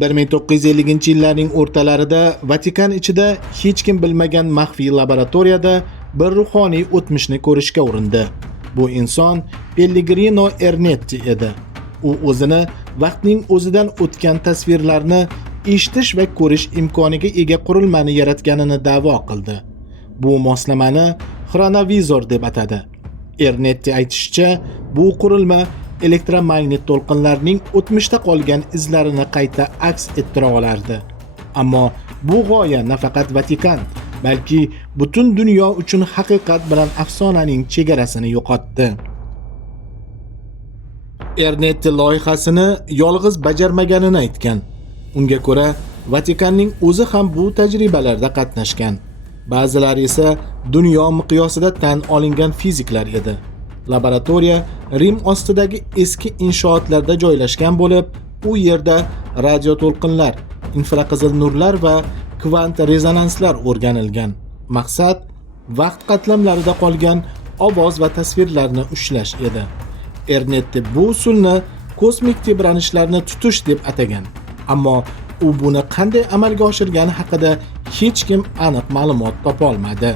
1950-yillarning o'rtalarida Vatikan ichida hech kim bilmagan maxfiy laboratoriyada bir ruhoniy o'tmishni ko'rishga urindi. Bu inson Pellegrino Ernetti edi. U o'zini vaqtning o'zidan o'tgan tasvirlarni eshitish va ko'rish imkoniga ega qurilmani yaratganini da'vo qildi. Bu moslamani xronovizor deb atadi. Ernetti aytishicha, bu qurilma elektromagnit to'lqinlarning o'tmishda qolgan izlarini qayta aks ettira olardi. Ammo bu g'oya nafaqat Vatikan, balki butun dunyo uchun haqiqat bilan afsonaning chegarasini yo'qotdi. Ernetti loyihasini yolg'iz bajarmaganini aytgan. Unga ko'ra, Vatikanning o'zi ham bu tajribalarda qatnashgan. Ba'zilari esa dunyo miqyosida tan olingan fiziklar edi. Laboratoriya Rim ostidagi eski inshootlarda joylashgan bo'lib, u yerda radio to'lqinlar, infraqizil nurlar va kvant rezonanslar o'rganilgan. Maqsad vaqt qatlamlarida qolgan ovoz va tasvirlarni ushlash edi. Ernetti bu usulni kosmik tebranishlarni tutish deb atagan. Ammo u buni qanday amalga oshirgani haqida hech kim aniq ma'lumot topa olmadi.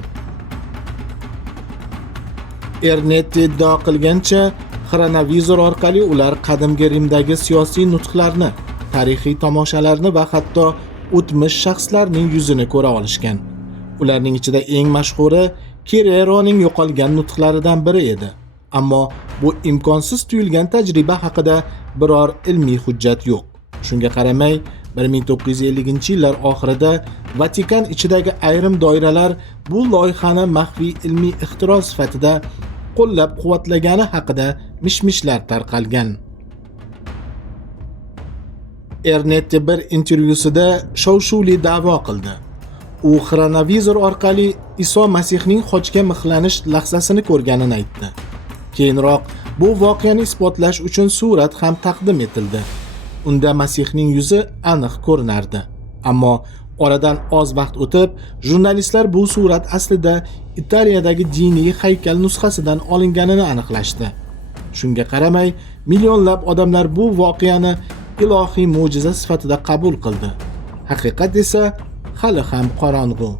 Ernetti iddio qilgancha, xronovizor orqali ular qadimgi Rimdagi siyosiy nutqlarni, tarixiy tomoshalarni va hatto o'tmish shaxslarning yuzini ko'ra olishgan. Ularning ichida eng mashhuri Kereroning yo'qolgan nutqlaridan biri edi. Ammo bu imkonsiz tuyulgan tajriba haqida biror ilmiy hujjat yo'q. Shunga qaramay, 1950-yillar oxirida Vatikan ichidagi ayrim doiralar bu loyihani maxfiy ilmiy ixtiro sifatida qo'llab-quvvatlagani haqida mishmishlar tarqalgan. Ernetti bir intervyusida shov-shuvli da'vo qildi. U xronovizor orqali Iso Masihning xochga mixlanish lahzasini ko'rganini aytdi. Keyinroq bu voqeani isbotlash uchun surat ham taqdim etildi. Unda Masihning yuzi aniq ko'rinardi. Ammo oradan oz vaqt o'tib, jurnalistlar bu surat aslida Italiyadagi diniy haykal nusxasidan olinganini aniqlashdi. Shunga qaramay, millionlab odamlar bu voqeani ilohiy mo'jiza sifatida qabul qildi. Haqiqat esa hali ham qorong'u.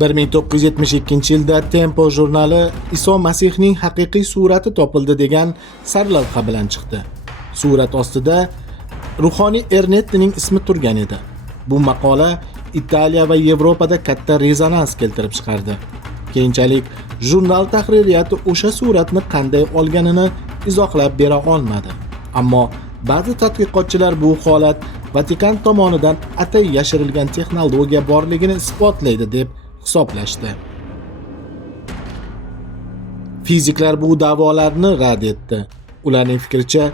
1972-yilda Tempo jurnali Iso Masihning haqiqiy surati topildi degan sarlavha bilan chiqdi. Surat ostida ruhoniy Ernettining ismi turgan edi. Bu maqola Italiya va Yevropada katta rezonans keltirib chiqardi. Keyinchalik jurnal tahririyati o'sha suratni qanday olganini izohlab bera olmadi. Ammo ba'zi tadqiqotchilar bu holat Vatikan tomonidan atay yashirilgan texnologiya borligini isbotlaydi deb hisoblashdi. Fiziklar bu da'volarni rad etdi. Ularning fikricha,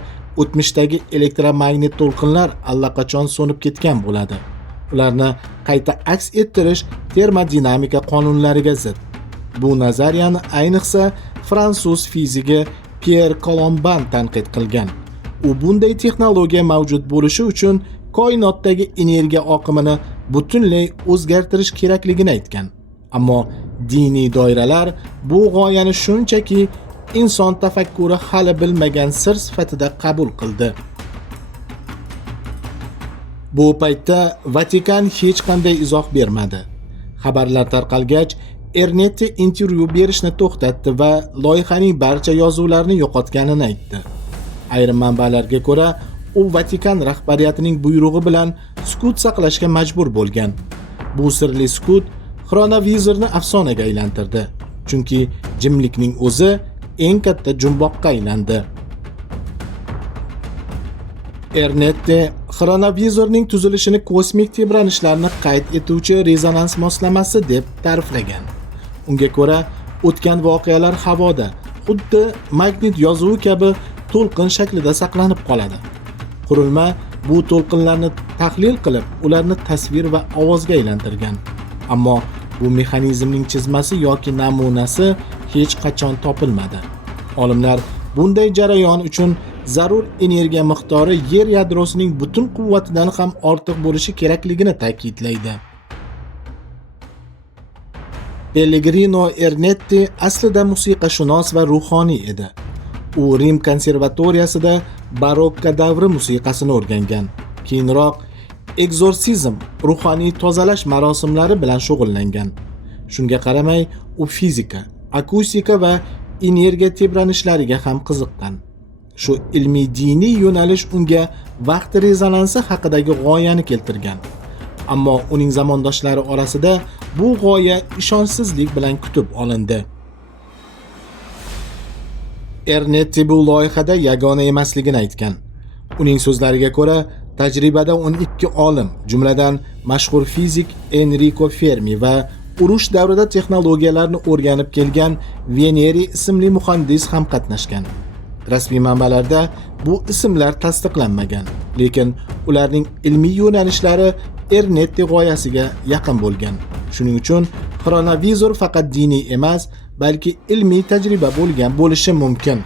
o'tmishdagi elektromagnit to'lqinlar allaqachon so'nib ketgan bo'ladi. Ularni qayta aks ettirish termodinamika qonunlariga zid. Bu nazariyani ayniqsa fransuz fizigi Pierre Colomban tanqid qilgan. U bunday texnologiya mavjud bo'lishi uchun koinotdagi energiya oqimini butunlay o'zgartirish kerakligini aytgan. Ammo diniy doiralar bu g'oyani shunchaki inson tafakkuri hali bilmagan sir sifatida qabul qildi. Bu paytda Vatikan hech qanday izoh bermadi. Xabarlar tarqalgach, Ernetti intervyu berishni to'xtatdi va loyihaning barcha yozuvlarini yo'qotganini aytdi. Ayrim manbalarga ko'ra, u Vatikan rahbariyatining buyrug'i bilan sukut saqlashga majbur bo'lgan. Bu sirli sukut xronovizorni afsonaga aylantirdi. Chunki jimlikning o'zi eng katta jumboqqa aylandi. Ernetti xronovizorning tuzilishini kosmik tebranishlarni qayd etuvchi rezonans moslamasi deb ta'riflagan. Unga ko'ra, o'tgan voqealar havoda, xuddi magnit yozuvi kabi to'lqin shaklida saqlanib qoladi. Qurilma bu to'lqinlarni tahlil qilib, ularni tasvir va ovozga aylantirgan. Ammo bu mexanizmning chizmasi yoki namunasi hech qachon topilmadi. Olimlar bunday jarayon uchun zarur energiya miqdori yer yadrosining butun quvvatidan ham ortiq bo'lishi kerakligini ta'kidlaydi. Pellegrino Ernetti aslida musiqashunos va ruhoniy edi. U Rim konservatoriyasida barokka davri musiqasini o'rgangan. Keyinroq ekzorsizm, ruhoniy tozalash marosimlari bilan shug'ullangan. Shunga qaramay, u fizika, akustika va energiya tebranishlariga ham qiziqqan. Shu ilmiy diniy yo'nalish unga vaqt rezonansi haqidagi g'oyani keltirgan. Ammo uning zamondoshlari orasida bu g'oya ishonchsizlik bilan kutib olindi. Ernetti bu loyihada yagona emasligini aytgan. Uning so'zlariga ko'ra, tajribada 12 olim, jumladan mashhur fizik Enrico Fermi va urush davrida texnologiyalarni o'rganib kelgan Veneri ismli muhandis ham qatnashgan. Rasmiy manbalarda bu ismlar tasdiqlanmagan, lekin ularning ilmiy yo'nalishlari Ernetti g'oyasiga yaqin bo'lgan. Shuning uchun xronavizor faqat diniy emas, balki ilmiy tajriba bo'lgan bo'lishi mumkin.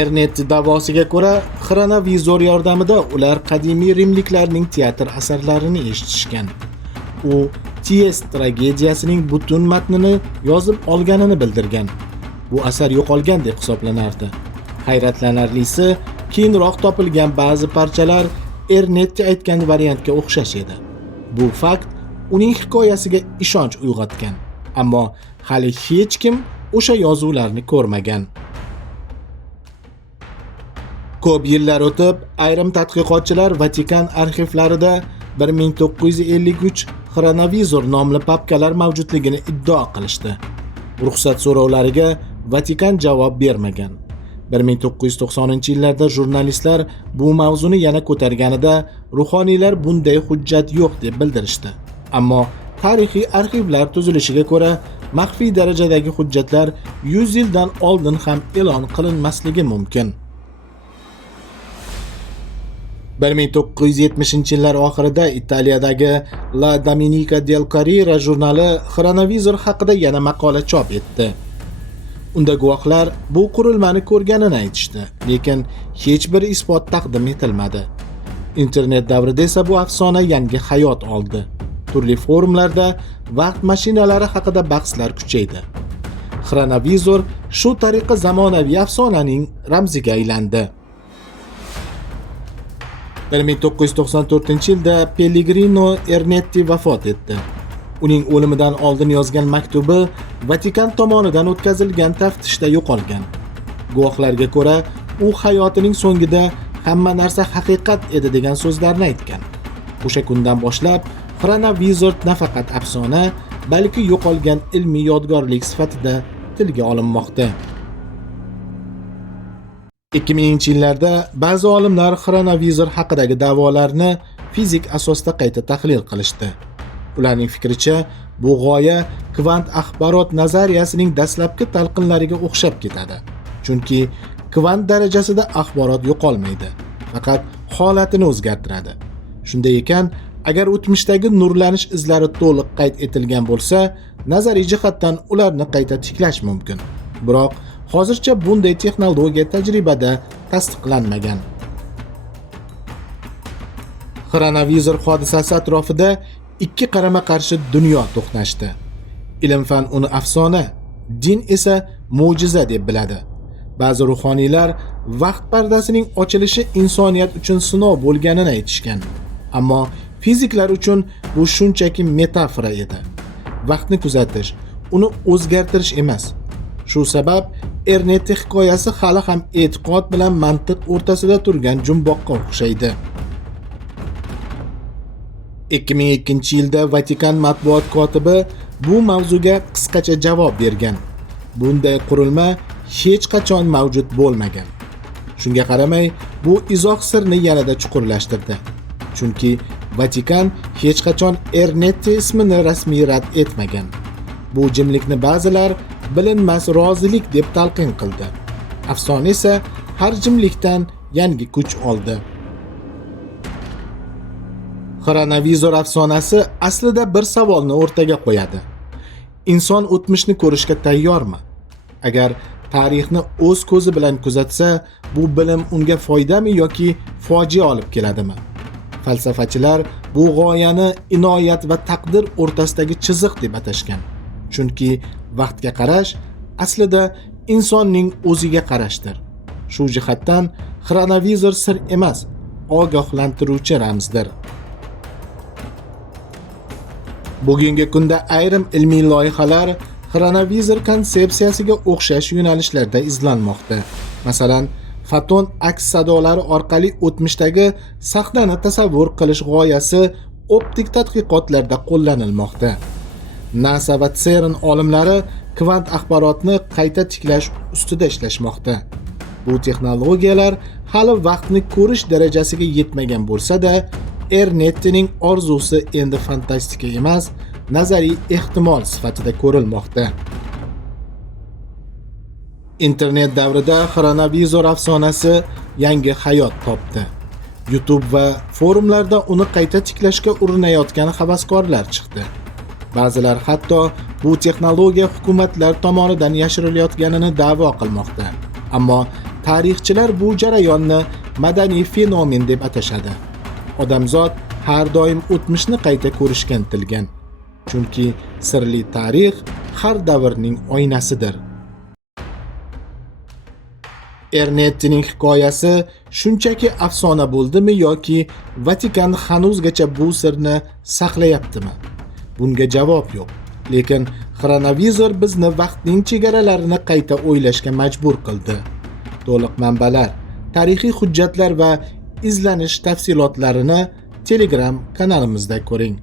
Ernetti davosiga ko'ra, xronavizor yordamida ular qadimiy rimliklarning teatr asarlarini eshitishgan. U Tiest tragediyasining butun matnini yozib olganini bildirgan. Bu asar yo'qolgan deb hisoblanardi. Hayratlanarlisi, keyinroq topilgan ba'zi parchalar Ernetti aytgan variantga o'xshash edi. Bu fakt uning hikoyasiga ishonch uyg'otgan, ammo hali hech kim o'sha yozuvlarni ko'rmagan. Ko'p yillar o'tib, ayrim tadqiqotchilar Vatikan arxivlarida 1953 xronavizor nomli papkalar mavjudligini iddao qilishdi. Ruxsat so'rovlariga Vatikan javob bermagan. 1990-yillarda jurnalistlar bu mavzuni yana ko'targanida ruhoniylar bunday hujjat yo'q deb bildirishdi. Ammo tarixiy arxivlar tuzilishiga ko'ra, maxfiy darajadagi hujjatlar 100 yildan oldin ham e'lon qilinmasligi mumkin. 1970-yillar oxirida Italiyadagi La Dominica del Corriere jurnali xronavizor haqida yana maqola chop etdi. Unda guvohlar bu qurilmani ko'rganini aytishdi, lekin hech bir isbot taqdim etilmadi. Internet davrida esa bu afsona yangi hayot oldi. Turli forumlarda vaqt mashinalari haqida bahslar kuchaydi. Xronavizor shu tariqa zamonaviy afsonaning ramziga aylandi. 1994-yilda Pellegrino Ernetti vafot etdi. Uning o'limidan oldin yozgan maktubi Vatikan tomonidan o'tkazilgan taftishda yo'qolgan. Guvohlarga ko'ra, u hayotining so'ngida hamma narsa haqiqat edi degan so'zlarni aytgan. O'sha kundan boshlab xronavizor nafaqat afsona, balki yo'qolgan ilmiy yodgorlik sifatida tilga olinmoqda. 2000-yillarda ba'zi olimlar xronavizor haqidagi da'volarni fizik asosda qayta tahlil qilishdi. Ularning fikricha, bu g'oya kvant axborot nazariyasining dastlabki talqinlariga o'xshab ketadi. Chunki kvant darajasida axborot yo'qolmaydi, faqat holatini o'zgartiradi. Shunday ekan, agar o'tmishdagi nurlanish izlari to'liq qayd etilgan bo'lsa, nazariy jihatdan ularni qayta tiklash mumkin. Biroq hozircha bunday texnologiya tajribada tasdiqlanmagan. Xronavizor hodisasi atrofida ikki qarama-qarshi dunyo to'qnashdi. Ilm-fan uni afsona, din esa mo'jiza deb biladi. Ba'zi ruhoniylar vaqt pardasining ochilishi insoniyat uchun sinov bo'lganini aytishgan. Ammo fiziklar uchun bu shunchaki metafora edi. Vaqtni kuzatish, uni o'zgartirish emas. Shu sabab Ernetti hikoyasi hali ham e'tiqod bilan mantiq o'rtasida turgan jumboqqa o'xshaydi. 2002-yilda Vatikan matbuot kotibi bu mavzuga qisqacha javob bergan. Bunday qurilma hech qachon mavjud bo'lmagan. Shunga qaramay, bu izoh sirni yanada chuqurlashtirdi. Chunki Vatikan hech qachon Ernetti ismini rasmiy rad etmagan. Bu jimlikni ba'zilar bilinmas rozilik deb talqin qildi. Afsona esa har jimlikdan yangi kuch oldi. Xronavizor afsonasi aslida bir savolni o'rtaga qo'yadi. Inson o'tmishni ko'rishga tayyormi? Agar tarixni o'z ko'zi bilan kuzatsa, bu bilim unga foydami yoki fojia olib keladimi? Falsafachilar bu g'oyani inoyat va taqdir o'rtasidagi chiziq deb atashgan. Chunki vaqtga qarash aslida insonning o'ziga qarashdir. Shu jihatdan xronavizor sir emas, ogohlantiruvchi ramzdir. Bugungi kunda ayrim ilmiy loyihalar xronavizor konsepsiyasiga o'xshash yo'nalishlarda izlanmoqda. Masalan, foton aks sadolari orqali o'tmishdagi sahnani tasavvur qilish g'oyasi optik tadqiqotlarda qo'llanilmoqda. NASA va CERN olimlari kvant axborotni qayta tiklash ustida ishlashmoqda. Bu texnologiyalar hali vaqtni ko'rish darajasiga yetmagan bo'lsa-da, Ernettining orzusi endi fantastika emas, nazariy ehtimol sifatida ko'rilmoqda. Internet davrida xronavizor afsonasi yangi hayot topdi. YouTube va forumlarda uni qayta tiklashga urinayotgan havaskorlar chiqdi. Ba'zilar hatto bu texnologiya hukumatlar tomonidan yashirilayotganini da'vo qilmoqda. Ammo tarixchilar bu jarayonni madaniy fenomen deb atashadi. Odamzod har doim o'tmishni qayta ko'rishga intilgan. Chunki sirli tarix har davrning oynasidir. Ernettining hikoyasi shunchaki afsona bo'ldimi yoki Vatikan hanuzgacha bu sirni saqlayaptimi? Bunga javob yo'q. Lekin xronavizor bizni vaqtning chegaralarini qayta o'ylashga majbur qildi. To'liq manbalar, tarixiy hujjatlar va izlanish tafsilotlarini Telegram kanalimizda ko'ring.